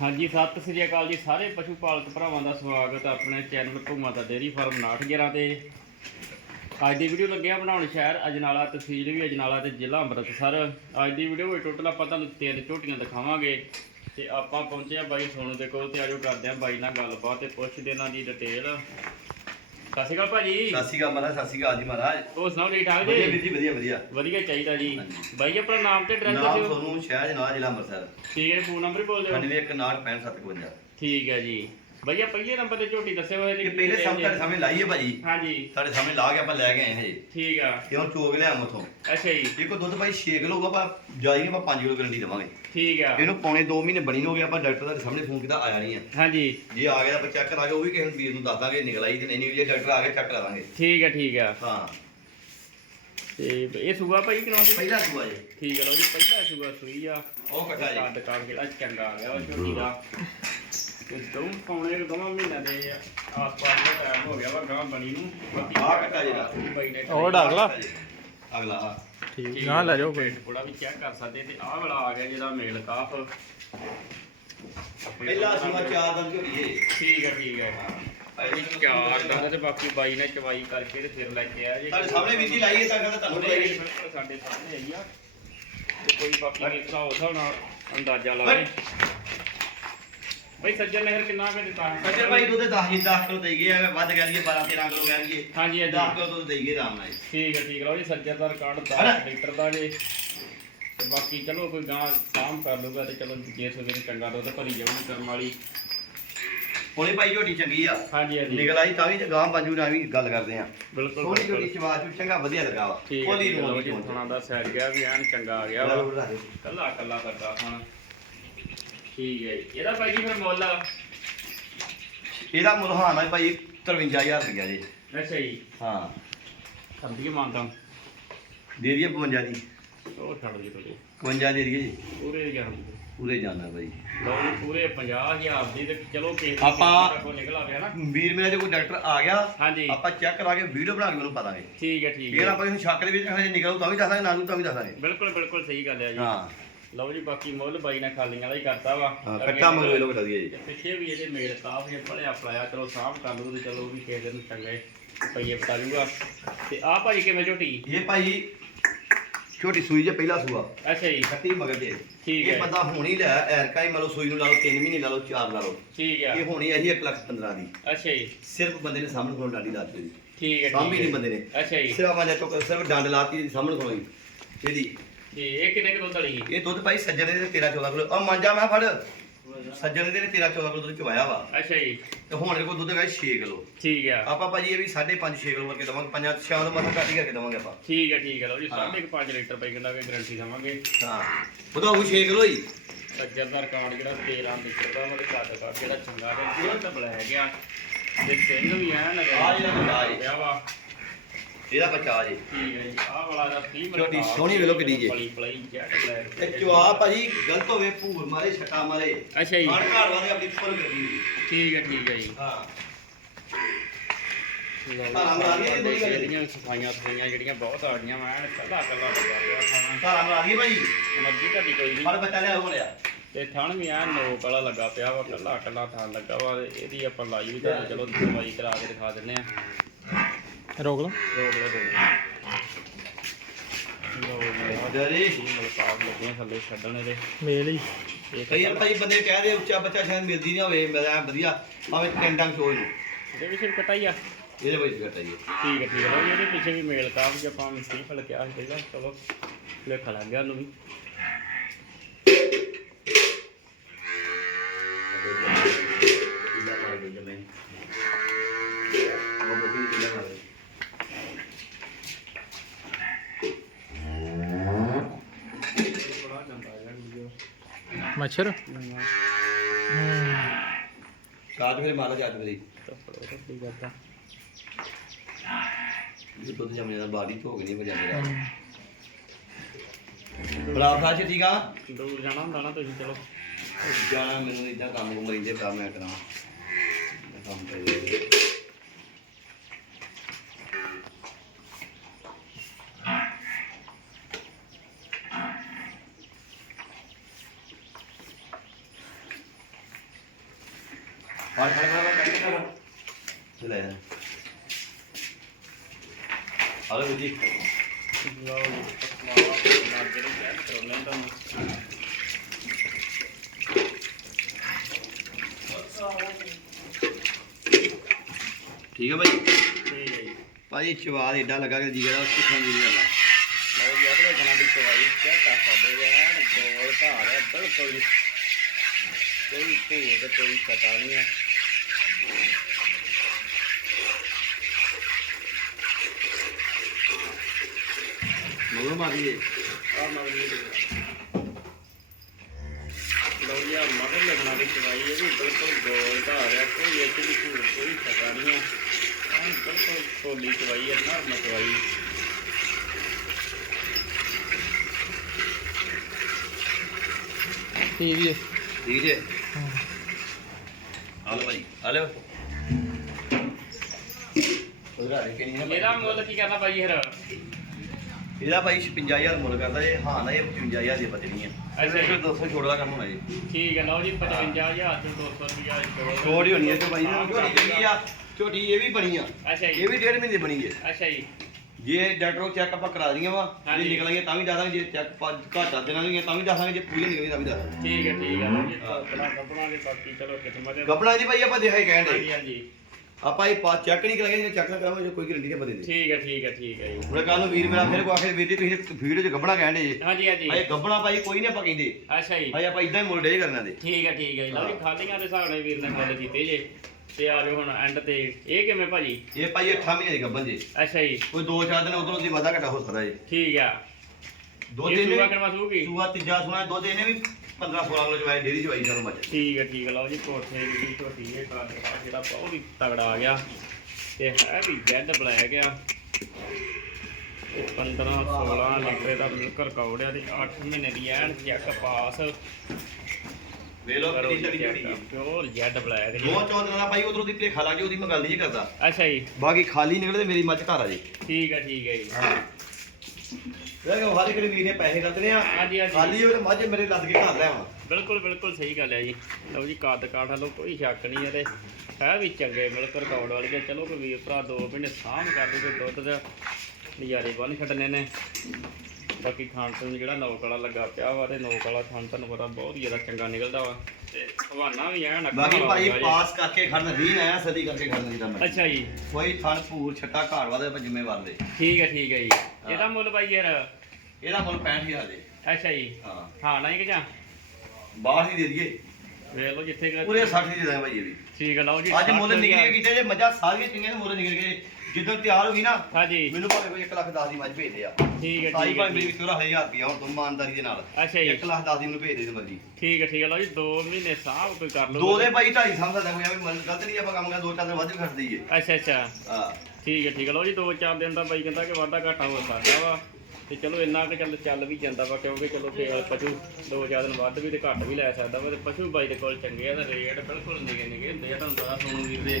ਹਾਂਜੀ, ਸਤਿ ਸ੍ਰੀ ਅਕਾਲ ਜੀ ਸਾਰੇ ਪਸ਼ੂ ਪਾਲਕ ਭਰਾਵਾਂ ਦਾ ਸਵਾਗਤ ਹੈ ਆਪਣੇ ਚੈਨਲ ਭੂਮਾਤਾ ਡੇਅਰੀ ਫਾਰਮ 911 ਤੇ। ਅੱਜ ਦੀ ਵੀਡੀਓ ਲੱਗਿਆ ਬਣਾਉਣ ਸ਼ਹਿਰ ਅਜਨਾਲਾ ਤਹਿਸੀਲ ਵੀ ਅਜਨਾਲਾ ਤੇ ਜ਼ਿਲ੍ਹਾ ਅੰਮ੍ਰਿਤਸਰ। ਅੱਜ ਦੀ ਵੀਡੀਓ ਵਿੱਚ ਟੋਟਲ ਆਪਾਂ ਤੁਹਾਨੂੰ ਤਿੰਨ ਝੋਟੀਆਂ ਦਿਖਾਵਾਂਗੇ ਤੇ ਆਪਾਂ ਪਹੁੰਚੇ ਆ ਬਾਈ ਸੋਨੂ ਦੇ ਕੋਲ ਤੇ ਆਜੋ ਕਰਦੇ ਆ ਬਾਈ ਨਾਲ ਗੱਲਬਾਤ ਤੇ ਪੁੱਛਦੇ ਇਹਨਾਂ ਦੀ ਡਿਟੇਲ ਸਤਿ ਸ਼੍ਰੀ ਅਕਾਲ ਭਾਜੀ। ਸਤਿ ਸ਼੍ਰੀ ਅਕਾਲ ਮਹਾਰਾਜ ਸਤਿ ਸ਼੍ਰੀ ਅਕਾਲ ਜੀ ਮਹਾਰਾਜ। ਹੋਰ ਸੁਣਾਓ ਠੀਕ ਠਾਕ ਵਧੀਆ ਵੀਰ ਜੀ ਜੀ ਵਧੀਆ ਵਧੀਆ। ਵਧੀਆ ਚਾਹੀਦਾ ਜੀ। ਹਾਂਜੀ। ਬਾਈ ਆਪਣਾ ਨਾਮ ਤੇ ਐਡਰੈਸ ਨਾਮ ਦੱਸਿਓ। ਤੁਹਾਨੂੰ ਸ਼ਹਿਰ ਜਨਾਲਾ ਜ਼ਿਲ੍ਹਾ ਅੰਮ੍ਰਿਤਸਰ। ਠੀਕ ਹੈ ਫੋਨ ਨੰਬਰ ਹੀ ਬੋਲ ਦਿਓ। 916557 ਠੀਕ ਹੈ ਜੀ। ਭਈਆ ਪਹਿਲੇ ਨੰਬਰ ਤੇ ਝੋਟੀ ਦੱਸਿਓ ਹੋਏ ਇਹ ਪਹਿਲੇ ਸਭ ਤੁਹਾਡੇ ਸਾਹਮਣੇ ਲਾਈ ਹੈ ਭਾਜੀ। ਹਾਂਜੀ। ਤੁਹਾਡੇ ਸਾਹਮਣੇ ਲਾ ਕੇ ਆਪਾਂ ਲੈ ਕੇ ਆਏ ਹਾਂ ਜੀ ਠੀਕ ਆ। ਕਿਉਂ ਚੋਗ ਲਿਆ ਮਥੋਂ ਅੱਛਾ ਜੀ। ਦੇਖੋ ਦੁੱਧ ਭਾਈ 6 ਕਿਲੋ ਆਪਾਂ ਨਹੀਂ ਆਪਾਂ 5 ਕਿਲੋ ਗਰੰਟੀ ਦੇਵਾਂਗੇ। ਠੀਕ ਆ। ਇਹਨੂੰ ਪੌਣੇ 2 ਮਹੀਨੇ ਬਣੀ ਹੋ ਗਿਆ ਆਪਾਂ ਡਾਕਟਰ ਦੇ ਸਾਹਮਣੇ ਫੋਨ ਕੀਤਾ ਆਇਆ ਨਹੀਂ ਹੈ ਹਾਂਜੀ। ਜੇ ਆ ਗਿਆ ਆਪਾਂ ਚੈੱਕ ਕਰਾ ਕੇ ਉਹ ਵੀ ਕਿਸੇ ਨੂੰ ਵੀਰ ਨੂੰ ਦੱਸ ਦਾਂਗੇ ਨਿਕਲ ਆਈ ਤੇ ਨਹੀਂ ਜੇ ਡਾਕਟਰ ਆ ਕੇ ਚੈੱਕ ਕਰਾ ਦਾਂਗੇ। ਠੀਕ ਆ ਠੀਕ ਆ। ਹਾਂ। ਤੇ ਇਹ ਸੂਆ ਭਾਈ ਕਿਨੋਂ ਸੀ? ਪਹਿਲਾ ਸੂਆ ਜੀ। ਠੀਕ ਆ ਲਓ ਜੀ ਪਹਿਲਾ ਸੂਆ ਸੂਈ ਆ। ਉਹ ਕੱਟਾ ਜੀ। ਕੱਦ ਕਾਰ ਜਿਹੜਾ ਚੰਗਾ ਆ ਗਿਆ ਉਹ ਝੋਟੀ ਦਾ। ਤੇ ਦੋ ਪੌਣੇ ਕੁ ਦੋਵਾਂ ਮਹੀਨਿਆਂ ਦੇ ਆਸ-ਪਾਸ ਦਾ ਟਾਈਮ ਹੋ ਗਿਆ ਵਾ ਗਾਂ ਬਣੀ ਨੂੰ। ਬਾਕੀ ਆਹ ਕੱਟਾ ਜਿਹੜਾ। ਬਾਈ ਨੇ ਉਹ ਡਾ- ਅਗਲਾ? ਅਗਲਾ ਹਾਂ। ਠੀਕ ਨਾ ਲੈ ਜਾਓ ਕੋਈ। ਥੋੜਾ ਵੀ ਚੈੱਕ ਕਰ ਸਕਦੇ ਤੇ ਆਹ ਵਾਲਾ ਆ ਗਿਆ ਜਿਹਦਾ ਮੇਲ ਕਾਫ। ਪਹਿਲਾ ਸੂਆ ਚਾਰ ਦਿਨ ਝੋਲੀਏ ਠੀਕ ਹੈ ਠੀਕ ਹੈ। ਚਾਰ ਦੰਦ ਤੇ ਬਾਕੀ ਬਾਈ ਨੇ ਚਵਾਈ ਕਰਕੇ ਤੇ ਫਿਰ ਲੈ ਕੇ ਆਇਆ ਜੀ। ਤੁਹਾਡੇ ਸਾਹਮਣੇ ਵੀਰ ਜੀ ਲਾਈਏ ਤਾਂ ਕਹਿੰਦਾ ਤੁਹਾਨੂੰ ਉਹਦੇ ਲਾਈਏ ਬਿਲਕੁਲ ਸਾਡੇ ਸਾਹਮਣੇ ਆਈ ਆ। ਤੇ ਕੋਈ ਬਾਕੀ ਨੇ ਹਿਸਾਬ ਹਿਸਾਬ ਨਾਲ ਅੰਦਾਜ਼ਾ ਲਾਵੇ ਬਈ ਸੱਜਣ ਨਹਿਰ ਕਿੰਨਾ ਕੁ ਦਿੱਤਾ? ਹੈ ਸੱਜਰ ਭਾਈ ਦੁੱਧ 10 ਜੀ 10 ਕਿਲੋ ਦੇਈਏ ਐਵੇਂ ਵੱਧ ਕਹਿ ਲਈਏ 12 13 ਕਿਲੋ ਕਹਿ ਲਈਏ ਹਾਂਜੀ ਹਾਂਜੀ। 10 ਕਿਲੋ ਦੁੱਧ ਦੇਈਏ ਆਰਾਮ ਨਾਲ ਜੀ। ਠੀਕ ਹੈ ਠੀਕ ਹੈ ਲਓ ਜੀ ਸੱਜਣ ਦਾ ਰਿਕਾਰਡ 10 ਹੈਨਾ? ਲੀਟਰ ਦਾ ਜੇ। ਤੇ ਬਾਕੀ ਚਲੋ ਕੋਈ ਗਾਂ ਸਾਮ ਕਰ ਲੂਗਾ ਤੇ ਚਲੋ ਜੇ ਸਵੇਰੇ ਚੰਗਾ ਦੁੱਧ ਭਰੀ ਜਾਊਗੀ ਕਰਮ ਵਾਲੀ। ਹੁਣੇ ਭਾਈ ਝੋਟੀ ਚੰਗੀ ਆ। ਹਾਂਜੀ ਹਾਂਜੀ। ਨਿਕਲ ਆਈ ਤਾਂ ਵੀ ਜੇ ਗਾਂ ਬਾਂਜੂ ਨਾਲ ਵੀ ਗੱਲ ਕਰਦੇ ਆ। ਬਿਲਕੁਲ ਸੋਹਣੀ ਬਿਲਕੁਲ। ਝੋਟੀ ਚਵਾਜ ਵੀ ਚੰਗਾ ਵਧੀਆ ਲੱਗਾ ਵਾ। ਠੀਕ ਹੈ ਉਹਦੀ ਹੈ, ਨੂੰ ਜੀ ਥਣਾ ਦਾ ਸੈਟ ਗਿਆ ਵੀ ਐਨ ਚੰਗਾ ਆ ਗਿਆ ਵਾ। ਕੱਲਾ ਕੱਲਾ ਕਰਦਾ ਹੁਣ। ਠੀਕ ਹੈ ਜੀ। ਇਹਦਾ ਭਾਈ ਜੀ ਫਿਰ ਮੁੱਲ ਇਹਦਾ ਮੁੱਲ ਹਾਂ ਨਾ ਭਾਈ 53000 ਰੁਪਇਆ ਜੀ। ਅੱਛਾ ਜੀ। ਹਾਂ। ਕਰਦੀ ਮੰਗਦਾ ਦੇ ਦਈਏ 52 ਦੀ। ਉਹ ਛੱਡ ਦੇ ਤੋਲੇ 52 ਦੇ ਦਈਏ ਜੀ। ਪੂਰੇ ਗਿਆਨ ਪੂਰੇ ਜਾਣਾ ਭਾਈ। ਲਓ ਜੀ ਪੂਰੇ 50000 ਦੀ ਤੇ ਚਲੋ ਕਿਸੇ ਆਪਾਂ- ਕੋ ਨਿਕਲ ਆਵੇ ਹਨਾ ਵੀਰ ਮੇਰਾ ਜੇ ਕੋਈ ਡਾਕਟਰ ਆ ਗਿਆ ਹਾਂਜੀ। ਆਪਾਂ ਚੈੱਕ ਕਰਾ ਕੇ ਵੀਡੀਓ ਬਣਾ ਕੇ ਮੈਨੂੰ ਪਤਾ ਦਾਂਗੇ। ਠੀਕ ਹੈ ਠੀਕ ਫਿਰ ਹੈ ਆਪਾਂ ਇਹਨੂੰ ਸ਼ੱਕ ਦੇ ਵਿੱਚ ਹਜੇ ਨਿਕਲੂ ਤਾਂ ਵੀ ਦੱਸਾਂਗੇ ਨਾ ਨੂੰ ਤਾਂ ਵੀ ਦੱਸਾਂਗੇ ਬਿਲਕੁਲ ਬਿਲਕੁਲ ਸਹੀ ਗੱਲ ਹੈ ਜੀ। ਹਾਂ। ਲਓ ਜੀ ਬਾਕੀ ਮੁੱਲ ਬਾਈ ਨੇ ਖਾਲੀਆਂ ਵਾਲਾ ਹੀ ਕਰਤਾ ਵਾ। ਹਾਂ ਕੱਟਾ ਮੰਗ ਲਓ ਬਤਾ ਦਈਏ ਜੀ। ਪਿੱਛੇ ਵੀ ਇਹਦੇ ਮੇਲ ਕਾਫ ਜੇ ਪੜਿਆ ਪਲਾਇਆ ਚਲੋ ਸਾਹਬ ਕਰ ਲੂ ਤੇ ਚਲੋ ਵੀ ਕਿਸੇ ਦਿਨ ਚੰਗੇ ਪਈਏ ਬਤਾ ਜੂਗਾ ਤੇ ਆਹ ਭਾਜੀ ਕਿਵੇਂ ਝੋਟੀ? ਇਹ ਭਾਈ ਛੋਟੀ ਸੂਈ ਜੇ ਪਹਿਲਾ ਸੂਆ। ਅੱਛਾ ਜੀ। ਖੱਟੀ ਮਗਰ ਦੇ ਠੀਕ ਇਹ ਹੈ। ਬੰਦਾ ਹੁਣੀ ਲਿਆ ਐਰਕਾ ਹੀ ਮਤਲਬ ਸੂਈ ਨੂੰ ਲਾ ਲਓ 3 ਮਹੀਨੇ ਲਾ ਲਓ 4 ਲਾ ਲਓ। ਠੀਕ ਆ ਇਹ ਹੋਣੀ ਹੈ ਜੀ 1 ਲੱਖ 15 ਦੀ। ਅੱਛਾ ਜੀ। ਸਿਰਫ ਬੰਦੇ ਨੇ ਸਾਹਮਣੇ ਕੋਲ ਡਾਡੀ ਲਾਤੀ ਦੀ ਠੀਕ ਹੈ ਠੀਕ ਨਹੀਂ ਹੈ। ਬੰਦੇ ਨੇ। ਅੱਛਾ ਜੀ। ਸਿਰਫ ਨੇ ਚੁੱਕ ਸਿਰਫ ਡੰਡ ਲਾਤੀ ਸਾਹਮਣੇ ਕੋਲ ਇਹਦੀ ਤੇ ਇਹ ਕਿੰਨੇ ਕਿਲੋ ਤਲੀ ਇਹ ਦੁੱਧ ਭਾਈ ਸੱਜਣੇ ਦੇ 13 14 ਕਿਲੋ। ਆ ਮਾਂਜਾ ਮੈਂ ਫੜ। ਸੱਜਣੇ ਦੇ ਨੇ 13 14 ਕਿਲੋ ਦੁੱਧ ਚਵਾਇਆ ਵਾ। ਅੱਛਾ ਜੀ। ਤੇ ਹੁਣ ਇਹਦੇ ਕੋਲ ਦੁੱਧ ਹੈਗਾ 6 ਕਿਲੋ। ਠੀਕ ਆ। ਆਪਾਂ ਭਾਜੀ ਇਹ ਵੀ 5.5 6 ਕਿਲੋ ਕਰਕੇ ਦਵਾਂਗੇ। ਪੰਜਾਂ ਛਾਂ ਤੋਂ ਮਸਾਂ ਹੀ ਕਰਕੇ ਦਵਾਂਗੇ ਆਪਾਂ। ਠੀਕ ਹੈ ਠੀਕ ਹੈ ਲਓ ਜੀ ਹਾਂ। ਸਾਢੇ ਕੁ ਪੰਜ ਲੀਟਰ ਪਈ ਕਹਿੰਦਾ ਕਿ ਗਰੰਟੀ ਦੇਵਾਂਗੇ। ਹਾਂ। ਉਹਦਾ ਉਹ 6 ਕਿਲੋ ਹੀ। ਸੱਜਰ ਦਾ ਰਿਕਾਰਡ ਜਿਹੜਾ 13 ਲੀਟਰ ਦਾ ਉਹਦੇ ਕੱਦ ਜਿਹੜਾ ਚੰਗਾ ਹੈ ਪੂਰਾ ਤਾਂ ਬਲੈ ਗਿਆ ਤੇ ਸਿੰਘ ਵੀ ਐ ਨਾ ਆਹ ਜਿਹੜਾ ਜੀ। ਪਿਆ ਵਾ। ਇਹਦਾ ਬੱਚਾ ਜੀ ਠੀਕ ਹੈ ਜੀ ਆਹ ਵਾਲਾ ਦਾ 30 ਮਿੰਟ ਛੋਟੀ ਸੋਹਣੀ ਵੇਖ ਲਓ ਕਿੱਡੀ ਜੀ। ਪਲੀ ਪਲੀ ਜੈਟ ਬਲੈਕ ਤੇ ਚਵਾ ਭਾਜੀ ਗਲਤ ਹੋਵੇ ਭੂਰ ਮਾਰੇ ਛਟਾ ਮਾਰੇ। ਅੱਛਾ ਜੀ। ਹਰ ਘਰ ਵਾਲੇ ਆਪਣੀ ਫੁੱਲ ਕਰਦੀ ਠੀਕ ਹੈ ਠੀਕ ਜੀ। ਸਫਾਈਆਂ ਸਫਾਈਆਂ ਜਿਹੜੀਆਂ ਬਹੁਤ ਆ ਗਈਆਂ ਮੈਂ ਕੱਲਾ ਕੱਲਾ ਲੱਗਾ ਪਿਆ ਖਾਣਾ। ਧਾਰਾ ਬਣਾ ਲਈਏ ਭਾਈ ਮਰਜ਼ੀ ਤੁਹਾਡੀ ਕੋਈ ਨਹੀਂ ਫੜ ਬੱਚਾ ਲਿਆ ਹੋ ਲਿਆ ਤੇ ਥਣ ਵੀ ਐਨ ਨੋਕ ਵਾਲਾ ਲੱਗਾ ਪਿਆ ਵਾ ਕੱਲਾ ਕੱਲਾ ਥਣ ਲੱਗਾ ਵਾ ਇਹਦੀ ਆਪਾਂ ਲਾਈ ਵੀ ਚਲੋ ਦਵਾਈ ਕਰਾ ਕੇ ਦਿਖਾ ਦਿੰਨੇ ਆ ਰੋਕ ਲਓ। ਰੋਕ ਲਓ ਦੋ ਜੀ ਅਰੇ ਲੱਗੇ ਥੱਲੇ ਛੱਡਣ ਇਹਦੇ ਮੇਲ ਹੀ। ਕਈ ਵਾਰ ਭਾਈ ਬੰਦੇ ਕਹਦੇ ਉੱਚਾ ਬੱਚਾ ਸ਼ਾਇਦ ਮਿਲਦੀ ਨਾ ਹੋਵੇ ਮੇਰਾ ਵਧੀਆ ਭਾਵੇਂ ਟੈਂਡਾਂ ਚੋਈ ਨੂੰ ਇਹਦੇ ਵਿੱਚ ਕਟਾਈ ਆ। ਇਹਦੇ ਵਿੱਚ ਘਟਾਈਏ ਠੀਕ ਹੈ ਠੀਕ ਹੈ ਲਓ ਇਹਦੇ ਪਿੱਛੇ ਵੀ ਮੇਲ ਕਾਫ ਜੇ ਆਪਾਂ ਸਿੰਪਲ ਕਿਹਾ ਸੀ ਪਹਿਲਾਂ ਚਲੋ ਲੇਖਾ ਲੱਗ ਗਿਆ ਉਹਨੂੰ ਵੀ। ਬੜਾ ਮੱਛਰ? ਹੂੰ ਸਾਜ ਮੇਰੇ ਮਾਲਾ ਜਾਤ ਮੇਰੀ ਕੱਪੜੇ ਕੱਪੜੀ ਕਰਦਾ ਇਹ ਦੁੱਧ ਜੰਮ ਜਾਂਦਾ ਬਾੜੀ ਧੋ ਕੇ ਨਹੀਂ ਵਜਾਉਂਦੇ ਦਾ ਬਲਾ ਫਾਜ ਠੀਕ ਆ? ਦੂਰ ਜਾਣਾ ਹੁੰਦਾ ਨਾ ਤੁਸੀਂ ਚਲੋ। ਜਾਣਾ ਮੈਨੂੰ ਇਦਾਂ ਕੰਮ ਕੁਮ ਰਹਿੰਦੇ ਕੰਮ ਮੈਂ ਕਰਾਂ। ਮੈਂ ਕੰਮ ਤੇ ਫੜ ਫੜ ਫੜ ਫੜ ਫੜ ਚਲੇ ਆ ਆਲੋ ਜੀ ਲਓ ਜੀ ਪਸਮਾਵਾ ਨਾਲ ਜਿਹੜੇ ਚੈੱਕ ਕਰਾਉਣੇ ਤੁਹਾਨੂੰ ਠੀਕ ਹੈ ਭਾਈ ਠੀਕ ਹੈ ਜੀ ਭਾਈ ਚਵਾਦ ਏਡਾ ਲੱਗਾ ਕਿ ਜੀ ਕਰਦਾ ਉਸ ਕਿੱਥੋਂ ਜੀ ਕਰਦਾ ਲਓ ਜੀ ਮਗਰ ਮਾਰੀਏ ਆ ਦੇ ਲਓ ਜੀ ਆ ਮਗਰ ਲੱਗਣਾ ਦੀ ਚਵਾਈ ਇਹ ਵੀ ਬਿਲਕੁਲ ਗੋਲ ਘਾਰ ਹੈ ਕੋਈ ਇੱਥੇ ਵੀ ਕੋਈ ਪਤਾ ਨਹੀਂ ਹੈ। ਐਨ ਬਿਲਕੁਲ ਕੋਲੀ ਚਵਾਈ ਹੈ ਨਰਮ ਚਵਾਈ ਟੀਵੀ ਠੀਕ ਜੇ ਆਲੋ ਭਾਈ ਆਲੋ। ਉਹਦਾ ਰੇ ਕਿ ਨਹੀਂ ਇਹਦਾ ਮੁੱਲ ਕੀ ਕਰਨਾ ਭਾਈ ਫਿਰ? ਇਹਦਾ ਭਾਈ 56000 ਮੁੱਲ ਕਰਦਾ ਜੇ। ਹਾਂ ਨਾ ਇਹ 55000 ਦੀ ਬਚਣੀ ਹੈ। ਅੱਛਾ ਜੀ। ਫਿਰ 200 ਛੋੜ ਦਾ ਕੰਮ ਹੋਣਾ ਜੀ। ਠੀਕ ਹੈ ਲਓ ਜੀ 55000 ਤੋਂ 200 ਰੁਪਿਆ ਛੋੜ ਹੀ ਹੋਣੀ ਹੈ ਤੇ ਭਾਈ। ਝੋਟੀ ਚੰਗੀ ਆ ਝੋਟੀ ਇਹ ਵੀ ਬਣੀ ਆ। ਅੱਛਾ ਜੀ। ਇਹ ਵੀ ਡੇਢ ਮਹੀਨੇ ਬਣੀ ਹੈ। ਅੱਛਾ ਜੀ। ਜੇ ਡਾਕਟਰੋਂ ਚੈੱਕ ਆਪਾਂ ਕਰਾ ਦਈਆਂ ਵਾ ਜੇ ਹਾਂਜੀ। ਨਿਕਲਾਂਗੇ ਤਾਂ ਵੀ ਦੱਸਾਂਗੇ ਜੇ ਚੈੱਕ ਘਾਟਾ ਦੇਣਾ ਵੀ ਤਾਂ ਵੀ ਦੱਸਾਂਗੇ ਜੇ ਪੂਰੀ ਨਿਕਲੀ ਤਾਂ ਵੀ ਦੱਸਾਂਗੇ ਠੀਕ ਹੈ ਠੀਕ ਹੈ। ਜੀ ਆਪਣਾ ਕੱਪੜਾ ਦੇ ਬਾਕੀ ਚਲੋ ਕਿਸਮਤ ਦੇ ਗੱਪਣਾ ਜੀ ਭਾਈ ਆਪਾਂ ਦੇਖਿਆ ਹੀ ਕਹਿਣ ਹਾਂਜੀ ਦੇ। ਹਾਂਜੀ ਆਪਾਂ ਇਹ ਪਾ ਚੈੱਕ ਨਹੀਂ ਕਰਾਂਗੇ ਜੇ ਚੈੱਕ ਨਾ ਕਰਾਂਗੇ ਕੋਈ ਗਰੰਟੀ ਨਹੀਂ ਆਪਾਂ ਦਿੰਦੇ ਠੀਕ ਹੈ ਠੀਕ ਹੈ ਠੀਕ ਹੈ ਜੀ। ਹੁਣ ਕੱਲ ਨੂੰ ਵੀਰ ਮੇਰਾ ਫਿਰ ਕੋ ਆਖੇ ਵੀਰ ਜੀ ਤੁਸੀਂ ਵੀਡੀਓ 'ਚ ਗੱਬਣਾ ਕਹਿਣ ਦੇ ਹਾਂਜੀ ਹਾਂਜੀ। ਭਾਈ ਗੱਬਣਾ ਭਾਈ ਕੋਈ ਨਹੀਂ ਆਪਾਂ ਕਹਿੰਦੇ। ਅੱਛਾ ਜੀ। ਭਾਈ ਆਪਾਂ ਇਦਾਂ ਹੀ ਡੇ ਕਰਨਾ ਦੇ। ਠੀਕ ਹੈ ਠੀਕ ਹੈ ਜੀ। ਲਓ ਜੀ ਖਾਲੀਆਂ ਦੇ ਹਿਸਾਬ ਨਾਲ ਵੀਰ ਨੇ ਮੁੱਲ ਕੀਤੇ ਜੇ। ਤੇ ਆ ਜਾਓ ਹੁਣ ਐਂਡ ਤੇ। ਇਹ ਕਿਵੇਂ ਭਾਜੀ? ਇਹ ਭਾਈ 8 ਮਹੀਨੇ ਦੀ ਗੱਬਨ ਜੀ। ਅੱਛਾ ਜੀ। ਕੋਈ 2-4 ਦਿਨ ਉਧਰੋਂ ਦੀ ਵਾਧਾ ਘਟਾ ਹੋ ਸਕਦਾ ਜੀ। ਠੀਕ ਆ। ਦੋ ਇਹ ਸੂਆ ਵੀ ਕਰਵਾ ਸੂਗੀ? ਸੂਆ ਤੀਜਾ ਸੂਆ ਦੋ ਦਿਨ ਵੀ 15-16 ਕਿਲੋ ਚਵਾਈ ਡੇਰੀ ਚਵਾਈ ਸਾਨੂੰ ਮੱਝ ਠੀਕ ਹੈ ਠੀਕ ਲਓ ਜੀ ਕੋਠੇ ਦੀ ਝੋਟੀ ਇਹ ਕਾਰ ਜਿਹੜਾ ਬਹੁਤ ਹੀ ਤਗੜਾ ਆ ਗਿਆ। ਤੇ ਹੈ ਵੀ ਜੈਡ ਬਲੈਕ ਆ। ਤੇ 15 16 ਲੀਟਰ ਦਾ ਮਿਲਕ ਰਿਕਾਰਡ ਆ ਤੇ 8 ਮਹੀਨੇ ਦੀ ਐਨ ਚੈੱਕ ਪਾਸ। ਵੇਖ ਲਓ ਕਰੋ ਕਿੰਨੀ ਜੀ ਚੜੀ ਚੜੀ ਚੈੱਕ ਹੈ। ਪਿਓਰ ਜੈਡ ਬਲੈਕ ਜੀ ਦੋ ਚੌਦ ਦਿਨਾਂ ਭਾਈ ਉਧਰੋਂ ਦੀ ਭਲੇਖਾ ਲਾ ਕੇ ਉਹਦੀ ਮੈਂ ਗੱਲ ਨਹੀਂ ਕਰਦਾ। ਅੱਛਾ ਜੀ। ਬਾਕੀ ਖਾਲੀ ਨਿਕਲੇ ਤੇ ਮੇਰੀ ਮੱਝ ਘਰ ਆ ਜੀ। ਠੀਕ ਹੈ ਠੀਕ ਹੈ ਜੀ। ਇਹ ਕਿ ਹਰ ਇੱਕ ਨੇ ਵੀਰ ਨੇ ਪੈਸੇ ਕੱਢਣੇ ਆ। ਹਾਂਜੀ ਹਾਂਜੀ। ਖਾਲੀ ਹੋਵੇ ਤੇ ਮੱਝ ਮੇਰੇ ਲੱਦ ਕੇ ਘਰ ਲੈ ਆਵਾਂ। ਬਿਲਕੁਲ ਬਿਲਕੁਲ ਸਹੀ ਗੱਲ ਹੈ ਜੀ। ਲਓ ਜੀ ਕੱਦ ਕਾਠ ਵੱਲੋਂ ਕੋਈ ਸ਼ੱਕ ਨਹੀਂ ਤੇ। ਹੈ ਵੀ ਚੰਗੇ ਮਿਲਕ ਰਿਕਾਰਡ ਵਾਲੀ ਤੇ ਚਲੋ ਕੋਈ ਵੀਰ ਭਰਾ ਦੋ ਮਹੀਨੇ ਸਾਂਭ ਕਰ ਦੇ ਦੁੱਧ ਦਾ। ਨਜ਼ਾਰੇ ਬੰਨ ਛੱਡਨੇ ਨੇ। ਬਾਕੀ ਖਾਣ ਤੋਂ ਜਿਹੜਾ ਨੌਕ ਵਾਲਾ ਲੱਗਾ ਪਿਆ ਵਾ ਤੇ ਨੌਕ ਵਾਲਾ ਖਾਣ ਤੁਹਾਨੂੰ ਪਤਾ ਬਹੁਤ ਹੀ ਜ਼ਿਆਦਾ ਚੰਗਾ ਨਿਕਲਦਾ ਵਾ। ਤੇ ਹਵਾਨਾ ਵੀ ਐਨ ਅੱਖਾਂ ਬਾਕੀ ਵਾਲਾ ਭਾਈ ਜੀ। ਪਾਸ ਕਰਕੇ ਖੜਨਾ ਵੀਨ ਆਇਆ ਸਦੀ ਕਰਕੇ ਖੜਨਾ ਜਿੱਦਾਂ ਮੈਂ। ਅੱਛਾ ਜੀ। ਕੋਈ ਥਣ ਭੂਰ ਛੱਟਾ ਘਾੜ ਵਾਦੇ ਆਪਾਂ ਜ਼ਿੰਮੇਵਾਰ ਦੇ ਠੀਕ ਹੈ ਠੀਕ ਹੈ ਜੀ। ਇਹਦਾ ਮੁੱਲ ਭਾਈ ਯਾਰ? ਇਹਦਾ ਮੁੱਲ 65000 ਦੇ ਅੱਛਾ ਜੀ। ਹਾਂ। ਹਾਂ ਨਾ ਹੀ ਕਿ ਜਾਂ? ਬਾਹਰ ਹੀ ਦੇ ਦਈਏ। ਵੇਖ ਲਓ ਜਿੱਥੇ ਕਿ- ਪੂਰੇ 60 ਦੀ ਦੇ ਦਾਂ ਭਾਈ ਇਹ ਵੀ। ਠੀਕ ਹੈ ਲਓ ਜੀ ਅੱਜ ਮੁੱਲ ਨਿਕਲ ਕੇ ਕੀਤੇ ਜੇ ਮੱਝਾਂ ਸਾਰੀਆਂ ਚੰਗੀਆਂ ਦੇ ਮੁੱਲ ਨਿਕਲ ਗਏ। ਜਦੋਂ ਤਿਆਰ ਹੋ ਗਈ ਨਾ ਹਾਂਜੀ। ਮੈਨੂੰ ਭਾਵੇਂ ਕੋਈ 1 ਲੱਖ 10 ਦੀ ਮੱਝ ਭੇਜ ਦੇ ਆ। ਠੀਕ ਹੈ ਸਾਈ ਠੀਕ ਹੈ ਭਾਵੇਂ ਮੇਰੀ ਵਿੱਚੋਂ 1000 ਰੁਪਇਆ ਹੁਣ ਤੋਂ ਇਮਾਨਦਾਰੀ ਦੇ ਨਾਲ। ਅੱਛਾ ਜੀ। 1 ਲੱਖ 10 ਦੀ ਮੈਨੂੰ ਭੇਜ ਦੇ ਮਰਜ਼ੀ। ਠੀਕ ਹੈ ਠੀਕ ਹੈ ਲਓ ਜੀ 2 ਮਹੀਨੇ ਸਾਹਬ ਕੋਈ ਕਰ ਲਓ। ਦੋ ਦੇ ਭਾਈ ਢਾਈ ਸਮਝਦਾ ਕੋਈ ਐਵੇਂ ਮਨ ਗਲਤ ਨਹੀਂ ਆਪਾਂ ਕੰਮ ਕਰ ਦੋ ਚਾਰ ਦਿਨ ਵੱਧ ਵੀ ਖਰਚ ਦਈਏ ਅੱਛਾ ਅੱਛਾ। ਹਾਂ। ਠੀਕ ਹੈ ਠੀਕ ਹੈ ਲਓ ਜੀ 2-4 ਦਿਨ ਦਾ ਬਾਈ ਕਹਿੰਦਾ ਕਿ ਵਾਧਾ ਘਾਟਾ ਹੋ ਸਕਦਾ ਵਾ। ਤੇ ਚਲੋ ਇੰਨਾ ਕਿ ਚੱਲ ਚੱਲ ਵੀ ਜਾਂਦਾ ਵਾ ਕਿਉਂਕਿ ਚਲੋ ਫੇਰ ਪਸ਼ੂ 2-4 ਦਿਨ ਵੱਧ ਵੀ ਤੇ ਘੱਟ ਵੀ ਲੈ ਸਕਦਾ ਵਾ। ਤੇ ਪਸ਼ੂ ਬਾਈ ਦੇ ਕੋਲ ਚੰਗੇ ਆ ਤੇ ਰੇਟ ਬਿਲਕੁਲ ਨਿਗੇ ਨਿਗੇ ਹੁੰਦੇ ਆ ਤੁਹਾਨੂੰ ਪਤਾ ਸੋਨੂੰ ਵੀਰ ਦੇ।